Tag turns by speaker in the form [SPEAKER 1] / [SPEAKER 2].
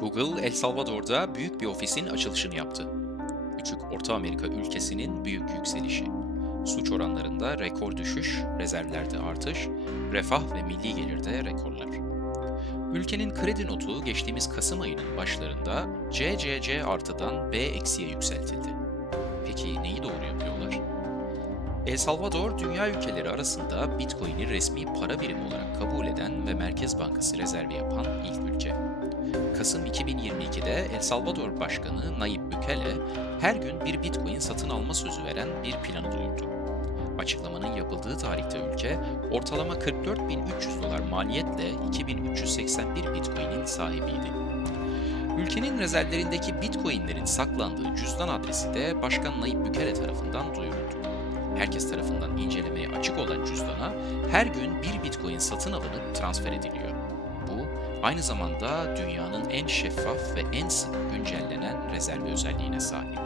[SPEAKER 1] Google, El Salvador'da büyük bir ofisin açılışını yaptı. Küçük Orta Amerika ülkesinin büyük yükselişi. Suç oranlarında rekor düşüş, rezervlerde artış, refah ve milli gelirde rekorlar. Ülkenin kredi notu geçtiğimiz Kasım ayının başlarında CCC artıdan B eksiye yükseltildi. Peki neyi doğru yapıyorlar? El Salvador, dünya ülkeleri arasında Bitcoin'i resmi para birimi olarak kabul eden ve Merkez Bankası rezervi yapan ilk ülke. Kasım 2022'de El Salvador Başkanı Nayib Bukele, her gün bir Bitcoin satın alma sözü veren bir planı duyurdu. Açıklamanın yapıldığı tarihte ülke, ortalama 44.300 dolar maliyetle 2381 Bitcoin'in sahibiydi. Ülkenin rezervlerindeki Bitcoin'lerin saklandığı cüzdan adresi de Başkan Nayib Bukele tarafından. Herkes tarafından incelemeye açık olan cüzdana her gün bir Bitcoin satın alınıp transfer ediliyor. Bu, aynı zamanda dünyanın en şeffaf ve en sık güncellenen rezervi özelliğine sahip.